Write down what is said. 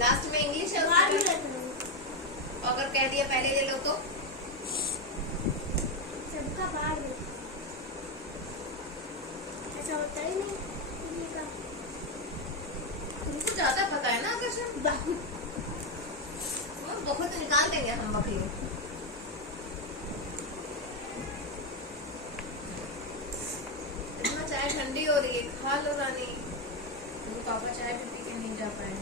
Last में English है बाद में उसमें। बताऊँ। अगर कह दिया पहले ले लो तो सबका बाद में ऐसा होता ही नहीं किसी का। तुमको ज्यादा पता है ना आकर्षण। बहुत निकाल देंगे हम बकरी। इतना चाय ठंडी हो रही है, खा लो रानी। पापा चाय भी पी के नहीं जा पाए।